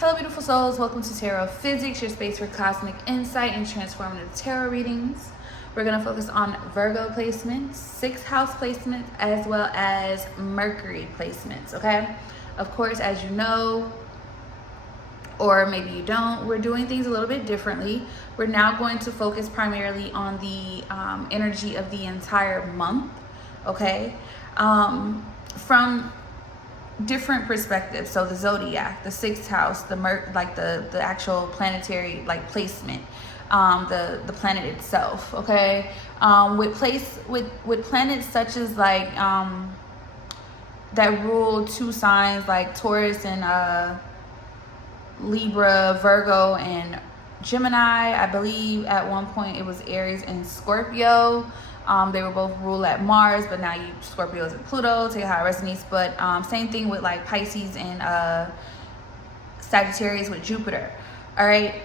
Hello, beautiful souls. Welcome to Tarophysics, your space for cosmic insight and transformative tarot readings. We're going to focus on Virgo placements, 6th house placements, as well as Mercury placements, okay? Of course, as you know, or maybe you don't, we're doing things a little bit differently. We're now going to focus primarily on the energy of the entire month, okay? From different perspectives. So the zodiac, the 6th house, the actual planetary placement, the planet itself, okay? With planets such as that rule 2 signs like Taurus and Libra, Virgo, and Gemini. I believe at one point it was Aries and Scorpio. They were both ruled at Mars, but now Scorpio is at Pluto. Take how it resonates. But same thing with like Pisces and Sagittarius with Jupiter. All right.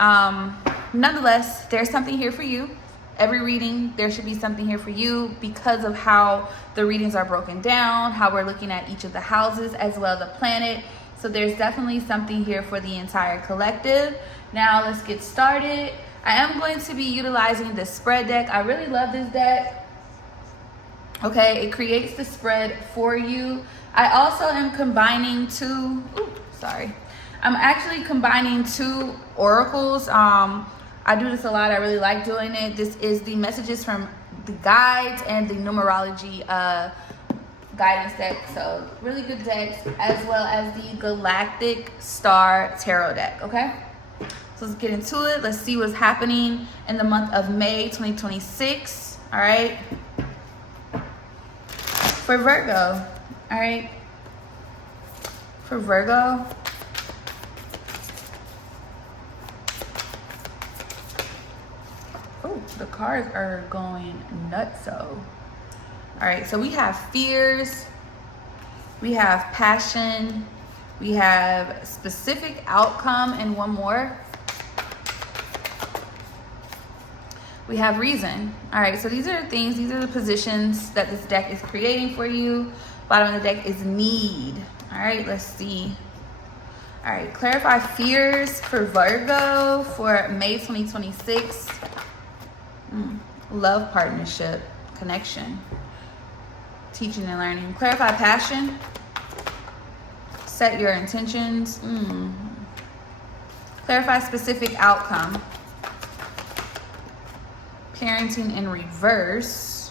Nonetheless, there's something here for you. Every reading, there should be something here for you because of how the readings are broken down, how we're looking at each of the houses as well as the planet. So there's definitely something here for the entire collective. Now let's get started. I am going to be utilizing the spread deck. I really love this deck. Okay, it creates the spread for you. I also am combining I'm actually combining 2 oracles. I do this a lot. I really like doing it. This is the messages from the guides and the numerology guidance deck. So really good decks, as well as the Galactic Star Tarot deck, okay? So let's get into it. Let's see what's happening in the month of May 2026, all right? For Virgo, all right? For Virgo, oh, the cards are going nutso. All right, so we have fears, we have passion, we have specific outcome, and one more. We have reason. All right, so these are the positions that this deck is creating for you. Bottom of the deck is need. All right, let's see. All right, clarify fears for Virgo for May 2026. Love, partnership, connection, teaching and learning. Clarify passion. Set your intentions. Clarify specific outcome. Parenting in reverse.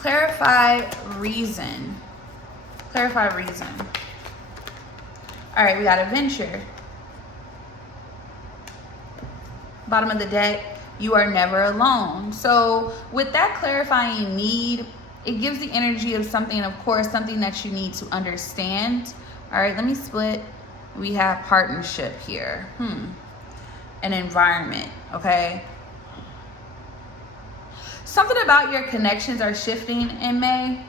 Clarify reason. Clarify reason. All right, we got adventure. Bottom of the deck, you are never alone. So with that clarifying need, it gives the energy of something, of course, something that you need to understand. All right, let me split. We have partnership here. An environment, okay? Something about your connections are shifting in May,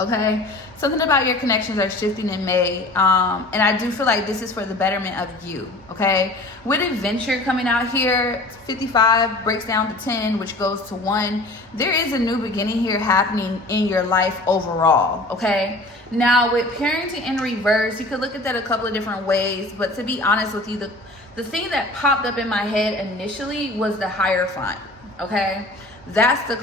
okay? Something about your connections are shifting in May, and I do feel like this is for the betterment of you, okay? With adventure coming out here, 55 breaks down to 10, which goes to 1. There is a new beginning here happening in your life overall, okay? Now, with parenting in reverse, you could look at that a couple of different ways, but to be honest with you, the thing that popped up in my head initially was the Hierophant, okay? That's the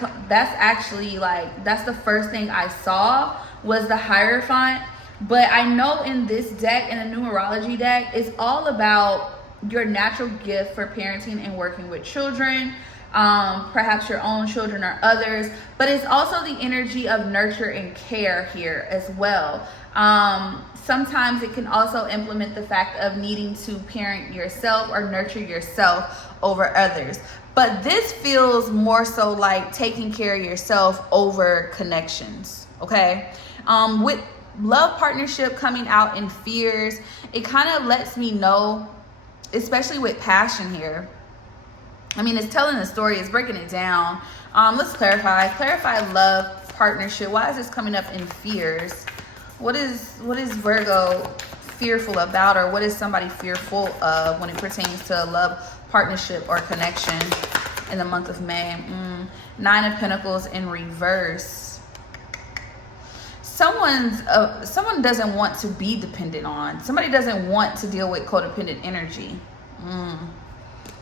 first thing I saw was the Hierophant. But I know in this deck, in the numerology deck, it's all about your natural gift for parenting and working with children, perhaps your own children or others, but it's also the energy of nurture and care here as well. Sometimes it can also implement the fact of needing to parent yourself or nurture yourself over others. But this feels more so like taking care of yourself over connections, okay? With love, partnership coming out in fears, it kind of lets me know, especially with passion here. I mean, it's telling the story, it's breaking it down. Let's clarify. Clarify love, partnership. Why is this coming up in fears? What is Virgo fearful about, or what is somebody fearful of when it pertains to love, partnership, or connection in the month of May? 9 of Pentacles in reverse. someone doesn't want to be dependent on. Somebody doesn't want to deal with codependent energy.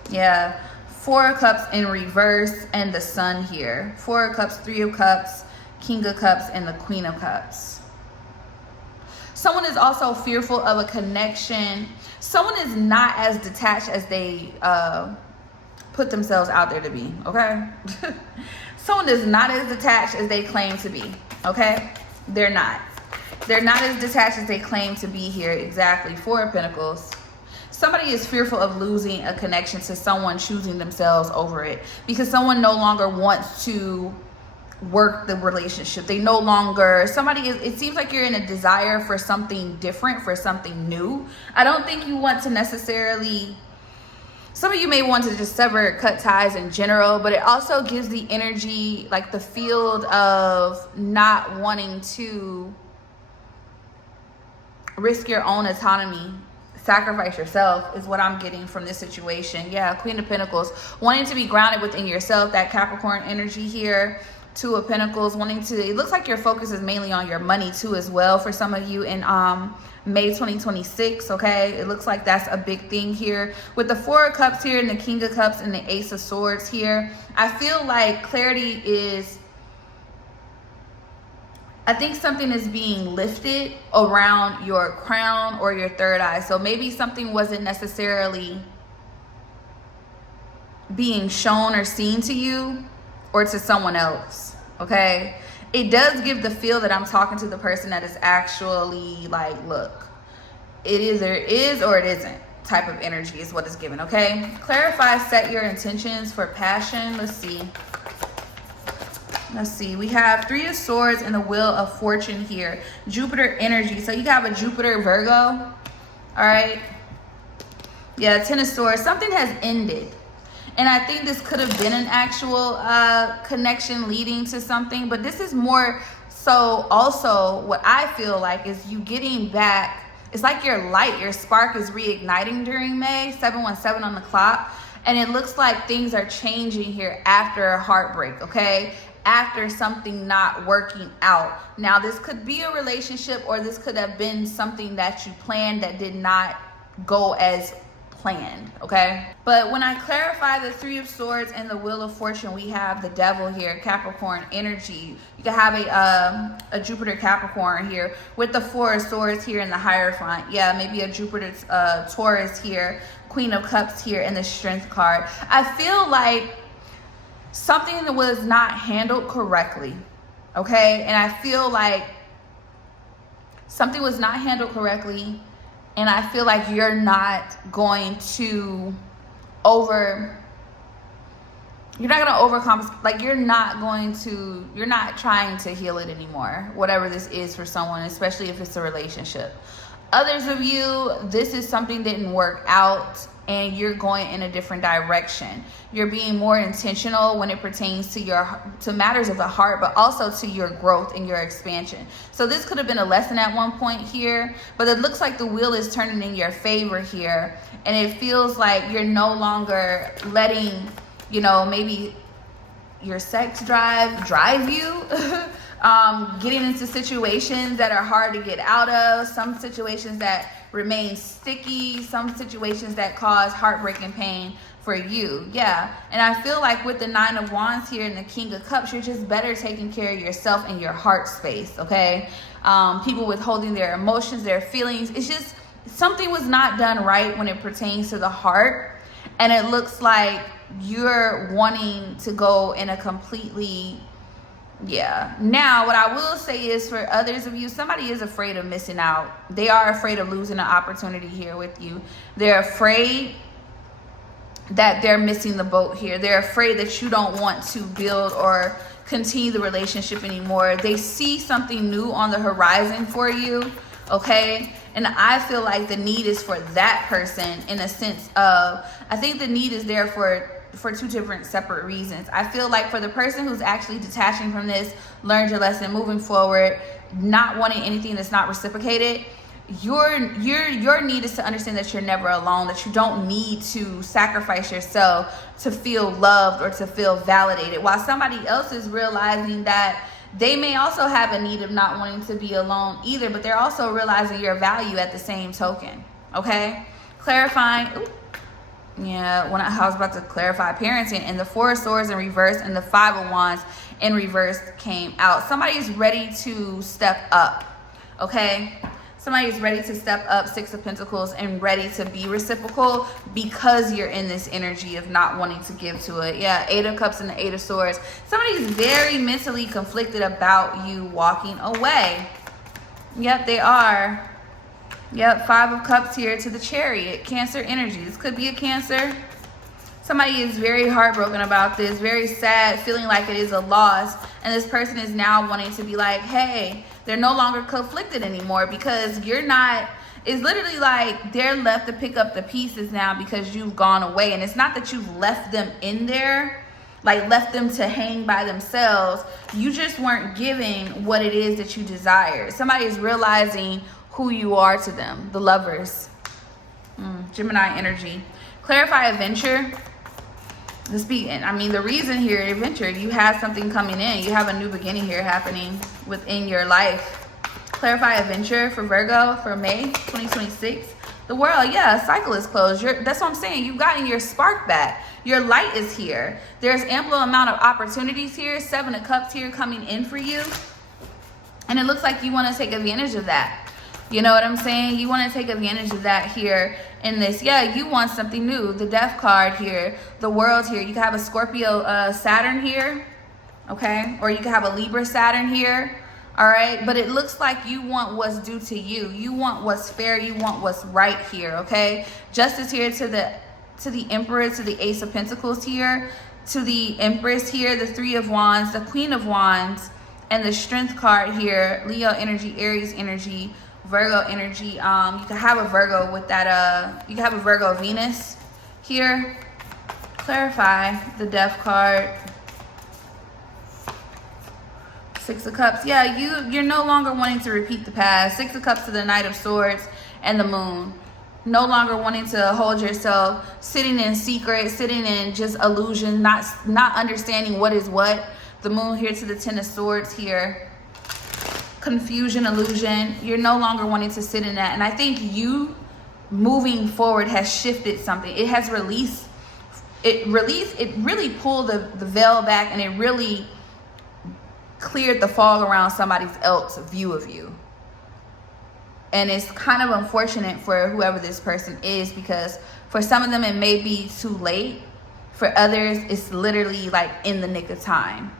Yeah. 4 of Cups in reverse and the Sun here. 4 of Cups, 3 of Cups, King of Cups, and the Queen of Cups. Someone is also fearful of a connection. Someone is not as detached as they put themselves out there to be, okay? Someone is not as detached as they claim to be, okay? They're not. They're not as detached as they claim to be here. Exactly. 4 of Pentacles. Somebody is fearful of losing a connection to someone choosing themselves over it, because someone no longer wants to work the relationship. They no longer, it seems like you're in a desire for something different, for something new. I don't think you want to necessarily, some of you may want to just sever, cut ties in general, but it also gives the energy, like the field of not wanting to risk your own autonomy, sacrifice yourself, is what I'm getting from this situation. Yeah, Queen of Pentacles, wanting to be grounded within yourself, that Capricorn energy here. 2 of Pentacles, wanting to, it looks like your focus is mainly on your money too as well for some of you in May 2026, okay? It looks like that's a big thing here. With the 4 of Cups here and the King of Cups and the Ace of Swords here, I feel like clarity is, I think something is being lifted around your crown or your third eye. So maybe something wasn't necessarily being shown or seen to you or to someone else, okay? It does give the feel that I'm talking to the person that is actually like, look, it either is or it isn't type of energy is what is given, okay? Clarify, set your intentions for passion. Let's see. Let's see. We have 3 of Swords and the Wheel of Fortune here. Jupiter energy. So you have a Jupiter Virgo, all right? Yeah, 10 of Swords. Something has ended. And I think this could have been an actual connection leading to something. But this is more so also what I feel like is you getting back. It's like your light, your spark is reigniting during May. 717 on the clock. And it looks like things are changing here after a heartbreak, okay? After something not working out. Now, this could be a relationship, or this could have been something that you planned that did not go as planned, okay? But when I clarify the 3 of Swords and the Wheel of Fortune, we have the Devil here, Capricorn energy. You can have a Jupiter Capricorn here with the 4 of Swords here in the Hierophant. Yeah, maybe a Jupiter Taurus here, Queen of Cups here, and the Strength card. I feel like something that was not handled correctly, okay? And I feel like something was not handled correctly. And I feel like you're not going to overcompensate. Like you're not trying to heal it anymore, whatever this is for someone, especially if it's a relationship. Others of you, this is something didn't work out and you're going in a different direction. You're being more intentional when it pertains to matters of the heart, but also to your growth and your expansion. So this could have been a lesson at one point here, but it looks like the wheel is turning in your favor here. And it feels like you're no longer letting, maybe your sex drive you. Getting into situations that are hard to get out of, some situations that remain sticky, some situations that cause heartbreak and pain for you. Yeah. And I feel like with the 9 of Wands here and the King of Cups, you're just better taking care of yourself and your heart space, okay? People withholding their emotions, their feelings. It's just something was not done right when it pertains to the heart. And it looks like you're wanting to go in a completely... Yeah. Now, what I will say is for others of you, somebody is afraid of missing out. They are afraid of losing an opportunity here with you. They're afraid that they're missing the boat here. They're afraid that you don't want to build or continue the relationship anymore. They see something new on the horizon for you, okay? And I feel like the need is for that person in a sense of, I think the need is there for 2 different separate reasons. I feel like for the person who's actually detaching from this, learned your lesson, moving forward, not wanting anything that's not reciprocated, your need is to understand that you're never alone, that you don't need to sacrifice yourself to feel loved or to feel validated, while somebody else is realizing that They may also have a need of not wanting to be alone either, but they're also realizing your value at the same token. Okay? Clarifying. Ooh, yeah, when I was about to clarify parenting, and the Four of Swords in reverse and the Five of Wands in reverse came out. Somebody is ready to step up. Okay? Somebody is ready to step up, Six of Pentacles, and ready to be reciprocal because you're in this energy of not wanting to give to it. Yeah, Eight of Cups and the Eight of Swords. Somebody is very mentally conflicted about you walking away. Yep, they are. Yep, Five of Cups here to the Chariot. Cancer energy. This could be a Cancer. Somebody is very heartbroken about this, very sad, feeling like it is a loss. And this person is now wanting to be like, hey, they're no longer conflicted anymore because you're not, it's literally like they're left to pick up the pieces now because you've gone away. And it's not that you've left them in there, like left them to hang by themselves. You just weren't giving what it is that you desire. Somebody is realizing who you are to them, the Lovers. Gemini energy. Clarify adventure. The reason here, adventure, you have something coming in. You have a new beginning here happening within your life. Clarify adventure for Virgo for May 2026. The world, yeah, a cycle is closed. That's what I'm saying. You've gotten your spark back. Your light is here. There's ample amount of opportunities here. Seven of Cups here coming in for you. And it looks like you want to take advantage of that. You know what I'm saying? You want to take advantage of that here in this. Yeah, you want something new. The Death card here. The World here. You can have a Scorpio Saturn here. Okay? Or you can have a Libra Saturn here. All right? But it looks like you want what's due to you. You want what's fair. You want what's right here. Okay? Justice here to the Emperor, to the Ace of Pentacles here. To the Empress here. The Three of Wands. The Queen of Wands. And the Strength card here. Leo energy. Aries energy. Virgo energy. You can have a Virgo with that, you can have a Virgo Venus here. Clarify the Death card. Six of Cups. Yeah, you're no longer wanting to repeat the past. Six of Cups to the Knight of Swords and the Moon. No longer wanting to hold yourself, sitting in secret, sitting in just illusion, not understanding what is what. The Moon here to the Ten of Swords here. Confusion, illusion. You're no longer wanting to sit in that. And I think you moving forward has shifted something. It has released, it really pulled the veil back, and it really cleared the fog around somebody else's view of you. And it's kind of unfortunate for whoever this person is, because for some of them it may be too late. For others, it's literally like in the nick of time.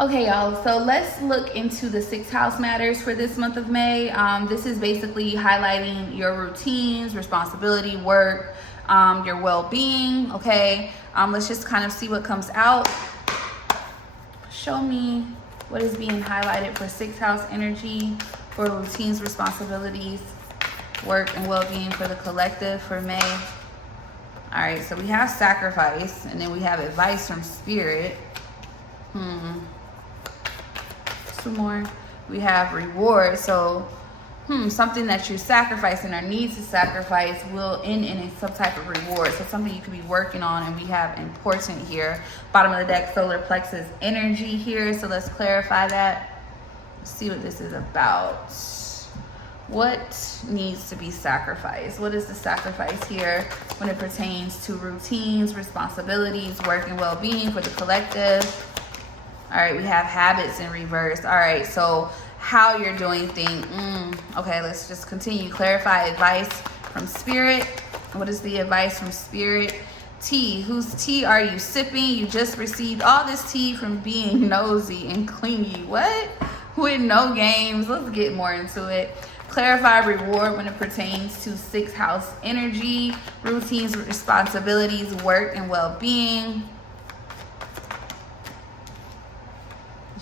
Okay, y'all, so let's look into the sixth house matters for this month of May. This is basically highlighting your routines, responsibility, work, your well-being, okay? Let's just kind of see what comes out. Show me what is being highlighted for sixth house energy, for routines, responsibilities, work, and well-being for the collective for May. All right, so we have sacrifice, and then we have advice from spirit. Two more. We have reward. So something that you're sacrificing or need to sacrifice will end in some type of reward. So something you could be working on. And we have important here. Bottom of the deck, solar plexus energy here. So let's clarify that. Let's see what this is about. What needs to be sacrificed? What is the sacrifice here when it pertains to routines, responsibilities, work, and well-being for the collective? All right, we have habits in reverse. All right, so how you're doing things. Okay, let's just continue. Clarify advice from spirit. What is the advice from spirit? Tea. Whose tea are you sipping? You just received all this tea from being nosy and clingy. What? With no games. Let's get more into it. Clarify reward when it pertains to sixth house energy, routines, responsibilities, work, and well-being.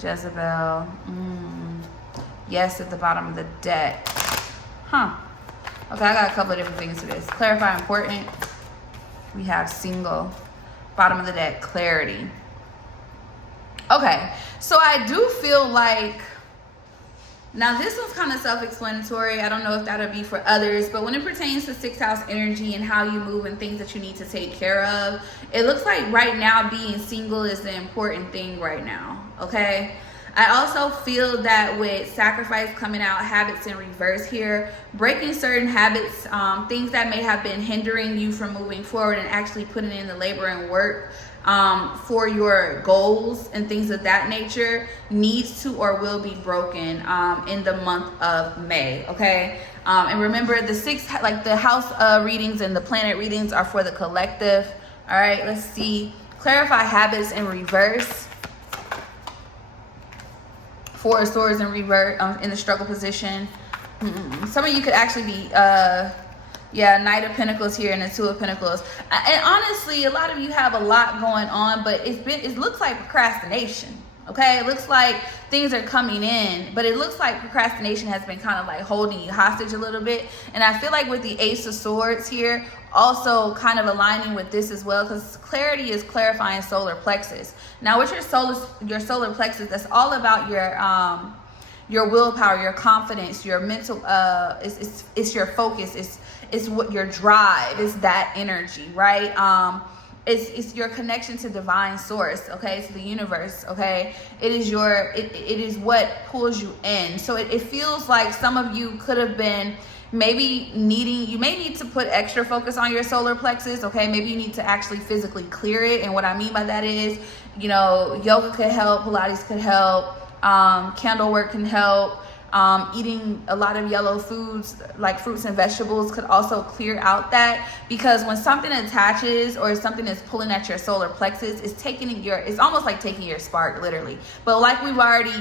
Jezebel. Yes, at the bottom of the deck. Okay, I got a couple of different things to this. Clarify important. We have single. Bottom of the deck, clarity. Okay, so I do feel like, now this one's kind of self-explanatory. I don't know if that'll be for others, but when it pertains to sixth house energy and how you move and things that you need to take care of, it looks like right now being single is the important thing right now, okay? I also feel that with sacrifice coming out, habits in reverse here, breaking certain habits, things that may have been hindering you from moving forward and actually putting in the labor and work for your goals and things of that nature needs to or will be broken in the month of May. Okay. And remember, the house readings and the planet readings are for the collective. All right, let's see. Clarify habits in reverse. Four of Swords in reverse in the struggle position. Some of you could actually be Knight of Pentacles here and the Two of Pentacles. And honestly, a lot of you have a lot going on, but it looks like procrastination. Okay, it looks like things are coming in, but it looks like procrastination has been kind of like holding you hostage a little bit. And I feel like with the Ace of Swords here, also kind of aligning with this as well, because clarity is clarifying solar plexus. Now with your solar plexus, that's all about your willpower, your confidence, your mental, it's your focus, it's what your drive, is that energy, right? It's your connection to divine source, okay, to the universe, okay. It is what pulls you in. So it feels like some of you could have been you may need to put extra focus on your solar plexus, okay. Maybe you need to actually physically clear it. And what I mean by that is, yoga could help, Pilates could help, candle work can help. Eating a lot of yellow foods like fruits and vegetables could also clear out that, because when something attaches or something is pulling at your solar plexus, it's almost like taking your spark, literally. But like we've already,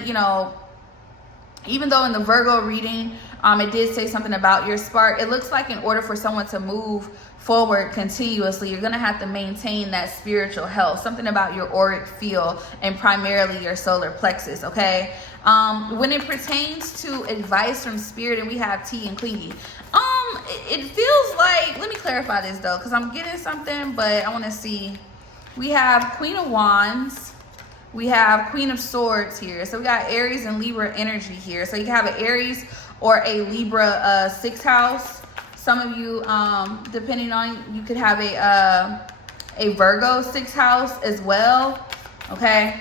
even though in the Virgo reading, it did say something about your spark, it looks like in order for someone to move forward continuously, you're going to have to maintain that spiritual health, something about your auric field and primarily your solar plexus, okay? When it pertains to advice from spirit, and we have tea and clingy, it feels like, let me clarify this though, because I'm getting something, but I want to see. We have Queen of Wands, we have Queen of Swords here, so we got Aries and Libra energy here. So you can have an Aries or a Libra 6th house. Some of you, depending on, you could have a Virgo 6th house as well. Okay,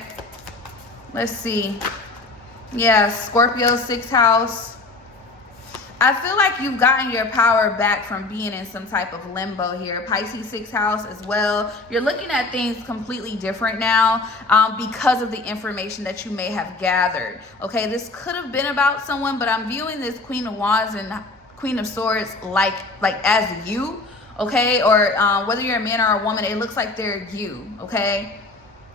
let's see. Yeah, Scorpio 6th house. I feel like you've gotten your power back from being in some type of limbo here. Pisces 6th house as well. You're looking at things completely different now because of the information that you may have gathered. Okay, this could have been about someone, but I'm viewing this Queen of Wands and Queen of Swords like as you, okay? Or whether you're a man or a woman, it looks like they're you, okay?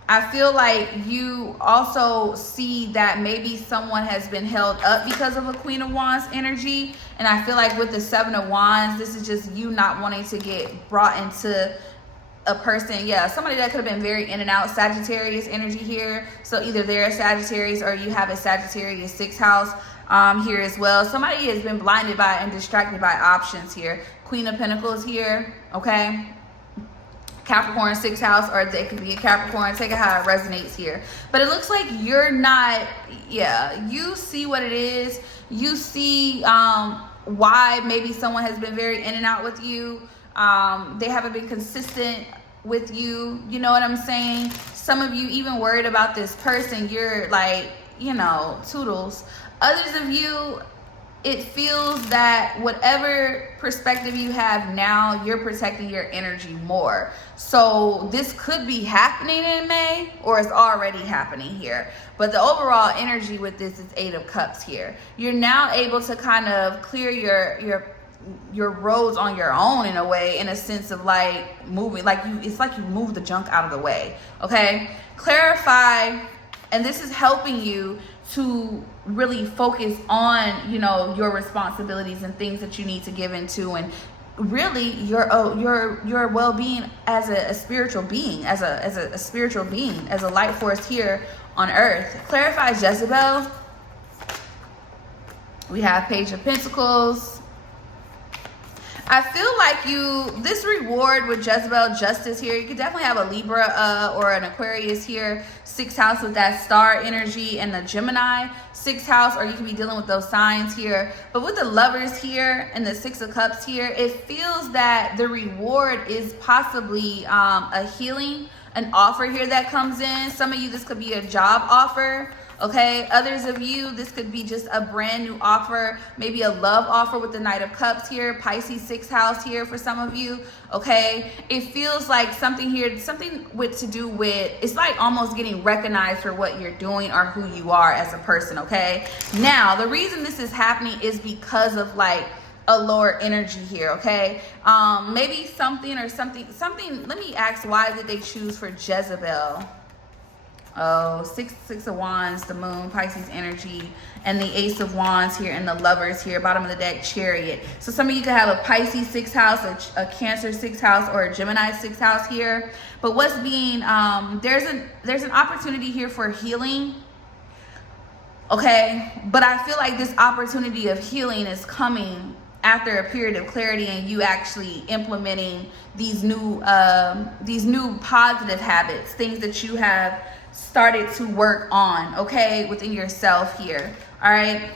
I feel like you also see that maybe someone has been held up because of a Queen of Wands energy. And I feel like with the Seven of Wands, this is just you not wanting to get brought into a person. Yeah, somebody that could have been very in and out. Sagittarius energy here. So either they're a Sagittarius or you have a Sagittarius 6th house here as well. Somebody has been blinded by and distracted by options here. Queen of Pentacles here, okay? Capricorn 6th house, or it could be a Capricorn. Take it how it resonates here. But it looks like you're not, you see what it is. You see why maybe someone has been very in and out with you. They haven't been consistent with you. You know what I'm saying? Some of you even worried about this person. You're like, toodles. Others of you, it feels that whatever perspective you have now, you're protecting your energy more. So this could be happening in May, or it's already happening here. But the overall energy with this is 8 of Cups here. You're now able to kind of clear your roads on your own in a way, in a sense of like moving, it's like you move the junk out of the way, okay? Clarify, and this is helping you to really focus on, your responsibilities and things that you need to give into, and really your well-being as a spiritual being, as a spiritual being, as a light force here on earth. Clarify Jezebel. We have Page of Pentacles. I feel like this reward with Jezebel, justice here, you could definitely have a Libra or an Aquarius here, 6th house with that star energy, and the Gemini 6th house, or you can be dealing with those signs here. But with the Lovers here and the 6 of Cups here, it feels that the reward is possibly a healing, an offer here that comes in. Some of you, this could be a job offer. Okay, others of you, this could be just a brand new offer, maybe a love offer with the Knight of Cups here, Pisces 6th house here for some of you. Okay, it feels like something here, something with to do with, it's like almost getting recognized for what you're doing or who you are as a person. Okay, now the reason this is happening is because of like a lower energy here. Okay, maybe something, let me ask, why did they choose for Jezebel? Oh, six of wands, the moon, Pisces energy, and the ace of wands here, and the lovers here, bottom of the deck, chariot. So some of you could have a Pisces 6th house, a Cancer 6th house, or a Gemini 6th house here. But what's being, there's an opportunity here for healing. Okay, but I feel like this opportunity of healing is coming after a period of clarity and you actually implementing these new positive habits, things that you have started to work on, okay, within yourself here. All right,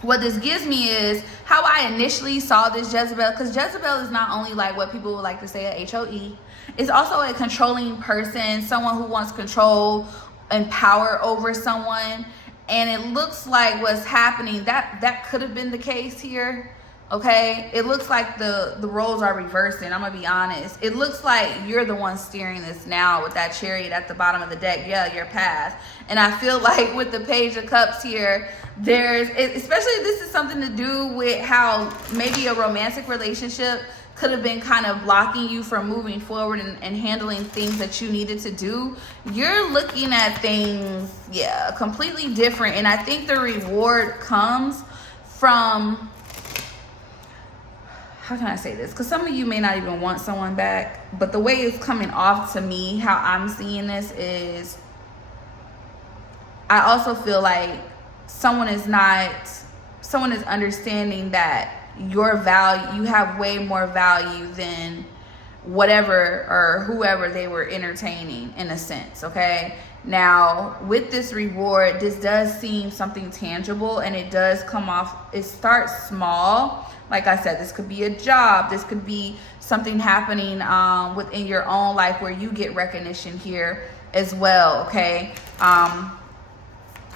what this gives me is how I initially saw this Jezebel, because Jezebel is not only like what people would like to say a HOE, it's also a controlling person, someone who wants control and power over someone. And it looks like what's happening, that could have been the case here. Okay, it looks like the roles are reversing. I'm gonna be honest. It looks like you're the one steering this now with that chariot at the bottom of the deck. Yeah, your path. And I feel like with the Page of Cups here, especially this is something to do with how maybe a romantic relationship could have been kind of blocking you from moving forward and handling things that you needed to do. You're looking at things, yeah, completely different. And I think the reward comes from, how can I say this? Because some of you may not even want someone back, but the way it's coming off to me, how I'm seeing this is, I also feel like someone is understanding that your value, you have way more value than whatever or whoever they were entertaining, in a sense. Okay, now with this reward, this does seem something tangible, and it does come off, it starts small. Like I said, this could be a job, this could be something happening within your own life where you get recognition here as well. Okay,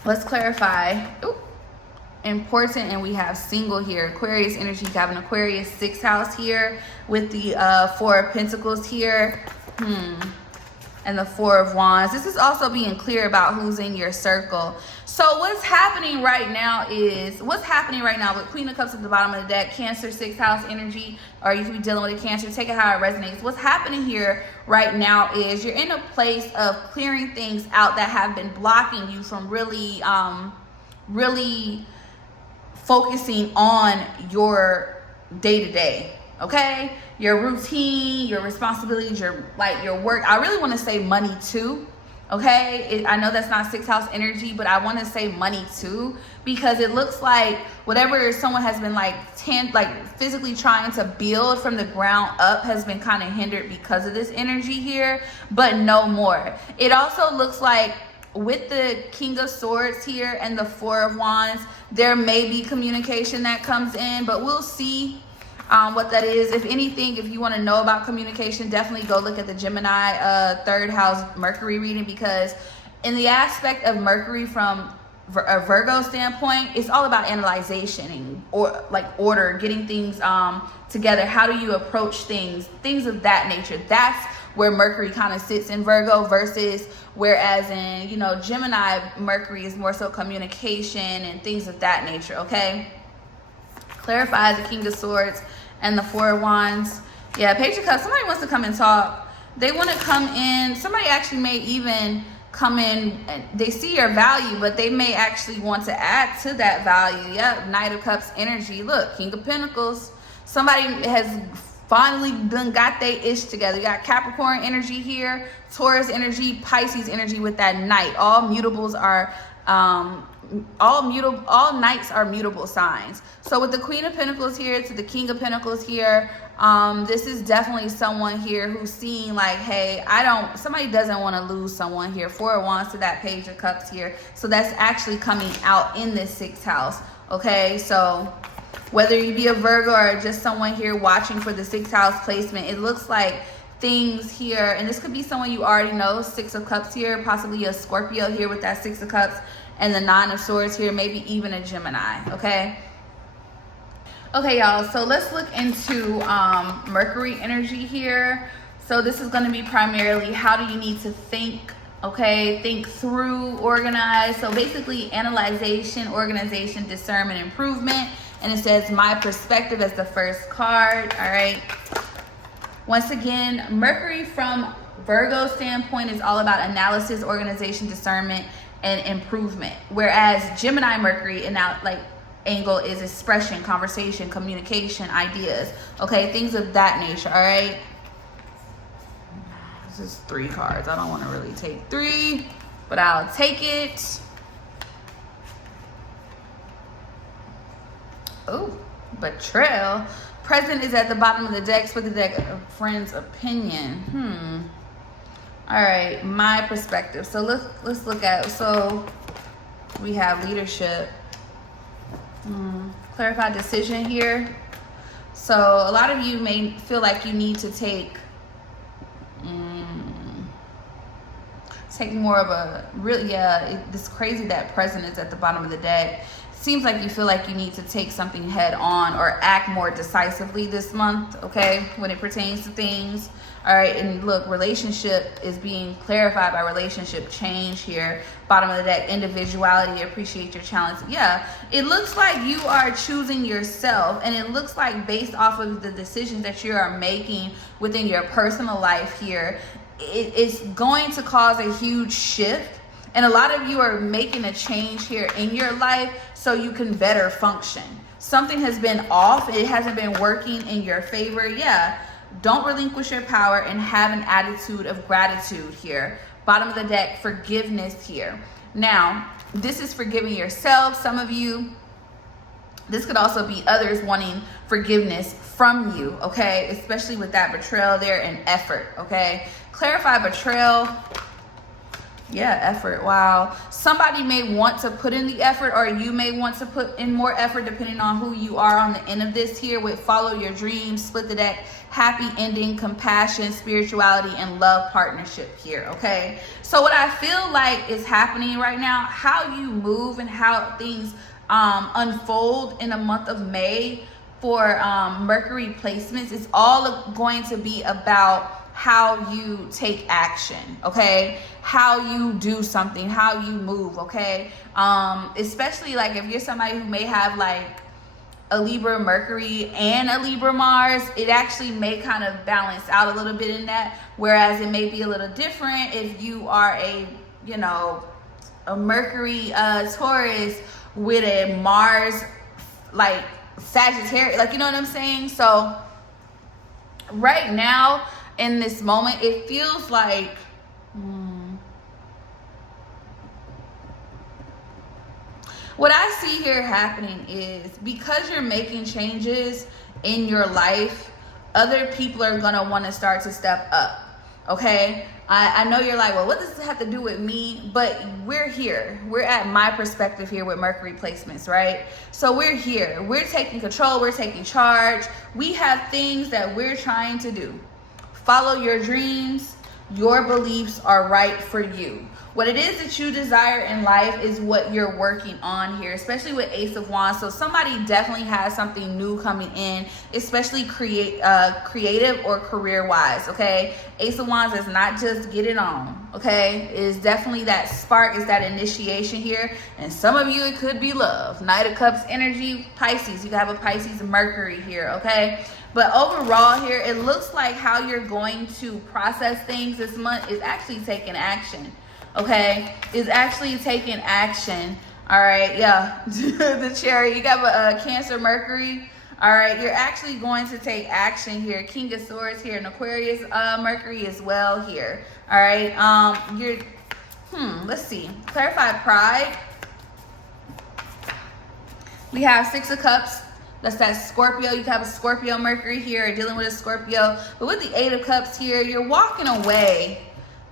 let's clarify. Ooh. Important, and we have single here, Aquarius energy. You have an Aquarius 6th house here with the 4 of Pentacles here, and the 4 of Wands. This is also being clear about who's in your circle. So what's happening right now with Queen of Cups at the bottom of the deck, Cancer 6th house energy, or you could be dealing with a Cancer, take it how it resonates. What's happening here right now is you're in a place of clearing things out that have been blocking you from really focusing on your day-to-day, okay? Your routine, your responsibilities, your work. I really want to say money too, okay? I know that's not 6th house energy, but I want to say money too, because it looks like whatever someone has been physically trying to build from the ground up has been kind of hindered because of this energy here, but no more. It also looks like with the King of Swords here and the 4 of Wands, there may be communication that comes in, but we'll see what that is. If anything, if you want to know about communication, definitely go look at the Gemini 3rd house Mercury reading, because in the aspect of Mercury from a Virgo standpoint, it's all about analyzation and order, getting things together. How do you approach things of that nature? That's where Mercury kind of sits in Virgo, versus whereas in, Gemini, Mercury is more so communication and things of that nature. Okay, clarify the King of Swords and the 4 of Wands. Yeah, Page of Cups, somebody wants to come and talk. They want to come in. Somebody actually may even come in, and they see your value, but they may actually want to add to that value. Yep, Knight of Cups energy. Look, King of Pentacles. Somebody has finally got they ish together. You got Capricorn energy here, Taurus energy, Pisces energy with that Knight. All mutables are all Knights are mutable signs. So with the Queen of Pentacles here to the King of Pentacles here, this is definitely someone here who's seeing like, hey, somebody doesn't want to lose someone here. 4 of Wands to that Page of Cups here. So that's actually coming out in this 6th house. Okay, so whether you be a Virgo or just someone here watching for the 6th house placement, it looks like things here, and this could be someone you already know. 6 of Cups here, possibly a Scorpio here with that 6 of Cups, and the 9 of Swords here, maybe even a Gemini, okay? Okay, y'all, so let's look into Mercury energy here. So this is going to be primarily, how do you need to think, okay? Think through, organize. So basically, analyzation, organization, discernment, improvement. And it says, my perspective as the first card, all right? Once again, Mercury from Virgo standpoint is all about analysis, organization, discernment, and improvement. Whereas Gemini Mercury and now like angle is expression, conversation, communication, ideas. Okay, things of that nature, all right? This is 3 cards. I don't want to really take 3, but I'll take it. Oh, betrayal. Present is at the bottom of the deck. Split the deck. A friend's opinion. All right, my perspective. So let's look at. So we have leadership. Clarified decision here. So a lot of you may feel like you need to take more of a really it's crazy that present is at the bottom of the deck. Seems like you feel like you need to take something head on or act more decisively this month, okay, when it pertains to things. All right, and look, relationship is being clarified by relationship change here. Bottom of the deck, individuality, appreciate your challenge. Yeah, it looks like you are choosing yourself, and it looks like based off of the decisions that you are making within your personal life here, it's going to cause a huge shift. And a lot of you are making a change here in your life so you can better function. Something has been off. It hasn't been working in your favor. Yeah. Don't relinquish your power and have an attitude of gratitude here. Bottom of the deck, forgiveness here. Now, this is forgiving yourself. Some of you, this could also be others wanting forgiveness from you, okay? Especially with that betrayal there and effort, okay? Clarify betrayal. Yeah, effort. Wow. Somebody may want to put in the effort, or you may want to put in more effort depending on who you are on the end of this here with follow your dreams, split the deck, happy ending, compassion, spirituality, and love partnership here, okay? So what I feel like is happening right now, how you move and how things unfold in the month of May for Mercury placements is all going to be about how you take action, okay? How you do something, how you move, okay? Especially like if you're somebody who may have like a Libra Mercury and a Libra Mars, it actually may kind of balance out a little bit in that, whereas it may be a little different if you are a, you know, a Mercury Taurus with a Mars like Sagittarius, like, you know what I'm saying? So right now in this moment, it feels like what I see here happening is because you're making changes in your life, other people are going to want to start to step up, okay? I know you're like, well, what does this have to do with me? But we're here. We're at my perspective here with Mercury placements, right? So we're here. We're taking control. We're taking charge. We have things that we're trying to do. Follow your dreams. Your beliefs are right for you. What it is that you desire in life is what you're working on here, especially with Ace of Wands. So somebody definitely has something new coming in, especially creative or career-wise, okay? Ace of Wands is not just get it on, okay? It is definitely that spark, is that initiation here. And some of you, it could be love. Knight of Cups energy, Pisces. You can have a Pisces Mercury here, okay? But overall here, it looks like how you're going to process things this month is actually taking action. Okay, is actually taking action. All right, yeah. The Chariot, you got a Cancer Mercury. All right, you're actually going to take action here. King of Swords here, and Aquarius Mercury as well here. All right, let's see. Clarify pride. We have 6 of Cups. That's that Scorpio. You have a Scorpio Mercury here, dealing with a Scorpio. But with the 8 of Cups here, you're walking away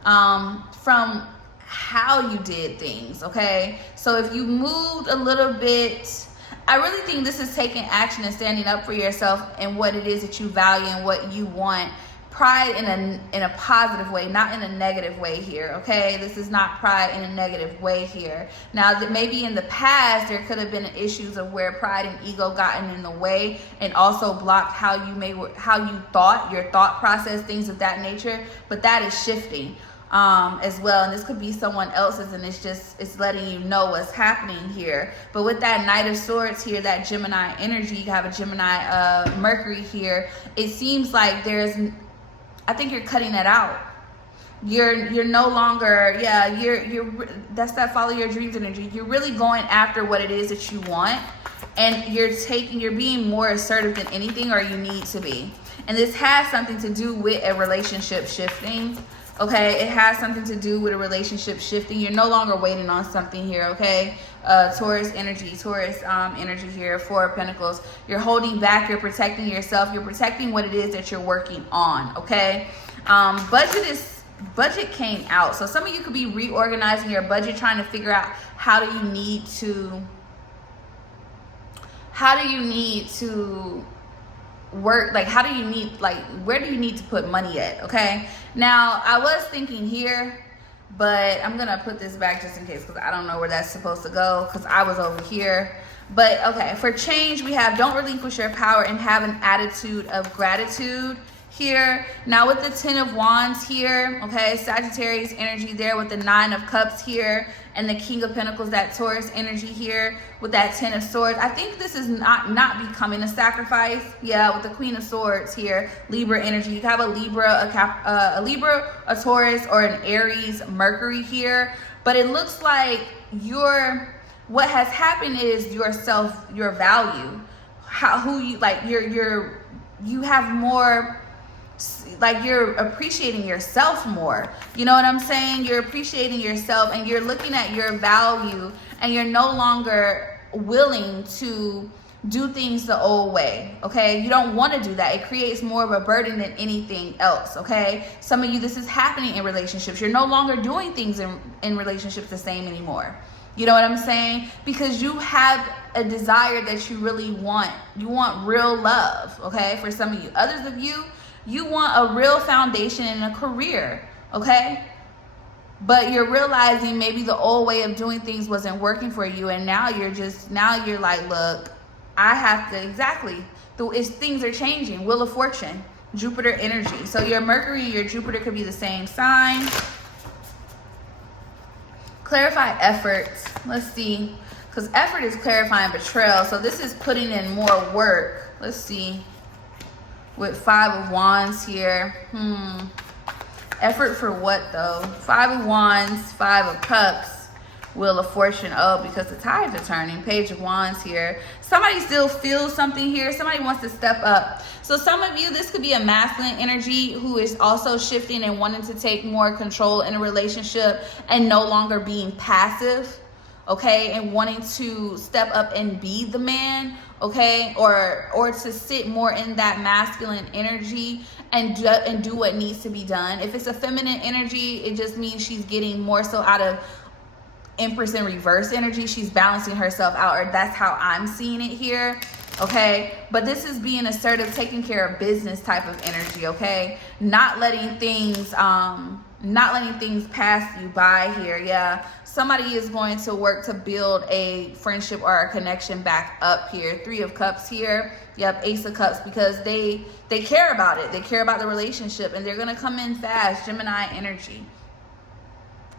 from how you did things, okay? So if you moved a little bit, I really think this is taking action and standing up for yourself and what it is that you value and what you want pride in a positive way, not in a negative way here, okay? This is not pride in a negative way here. Now, that maybe in the past there could have been issues of where pride and ego gotten in the way and also blocked how you thought, your thought process, things of that nature, but that is shifting as well, and this could be someone else's, and it's letting you know what's happening here. But with that Knight of Swords here, that Gemini energy, you have a Gemini Mercury here. It seems like I think you're cutting it out. You're no longer, you're that's that follow your dreams energy. You're really going after what it is that you want, and you're being more assertive than anything, or you need to be. And this has something to do with a relationship shifting. Okay, it has something to do with a relationship shifting. You're no longer waiting on something here, okay? Taurus energy here, Four of Pentacles. You're holding back, you're protecting yourself, you're protecting what it is that you're working on, okay? Budget came out. So some of you could be reorganizing your budget, trying to figure out how do you need to work, like where do you need to put money at, okay? Now, I was thinking here, but I'm gonna put this back just in case, because I don't know where that's supposed to go, because I was over here. But okay, for change, we have don't relinquish your power and have an attitude of gratitude here. Now with the 10 of Wands here, okay, Sagittarius energy there with the 9 of Cups here, and the King of Pentacles, that Taurus energy here with that 10 of Swords. I think this is not becoming a sacrifice. Yeah, with the Queen of Swords here, Libra energy. You have a Libra, a Taurus, or an Aries Mercury here. But it looks like what has happened is your value, you have more, like you're appreciating yourself more. You know what I'm saying? You're appreciating yourself, and you're looking at your value, and you're no longer willing to do things the old way, okay? You don't want to do that. It creates more of a burden than anything else, okay? Some of you, this is happening in relationships. You're no longer doing things in relationships the same anymore. You know what I'm saying? Because you have a desire that you really want. You want real love, okay? For some of you. Others of you, you want a real foundation in a career, okay? But you're realizing maybe the old way of doing things wasn't working for you, and now you're like, look, I have to, things are changing. Wheel of Fortune, Jupiter energy. So your Mercury and your Jupiter could be the same sign. Clarify effort. Let's see. Because effort is clarifying betrayal. So this is putting in more work. Let's see. With 5 of Wands here. Effort for what though? 5 of Wands, 5 of Cups, Wheel of Fortune. Oh, because the tides are turning. Page of Wands here. Somebody still feels something here. Somebody wants to step up. So some of you, this could be a masculine energy who is also shifting and wanting to take more control in a relationship and no longer being passive, okay? And wanting to step up and be the man, okay? Or to sit more in that masculine energy and do what needs to be done. If it's a feminine energy, it just means she's getting more so out of Empress in reverse energy. She's balancing herself out, or that's how I'm seeing it here, okay? But this is being assertive, taking care of business type of energy, okay? Not letting things pass you by here. Yeah, somebody is going to work to build a friendship or a connection back up here. 3 of Cups here. Yep, Ace of Cups, because they care about it. They care about the relationship, and they're going to come in fast. Gemini energy.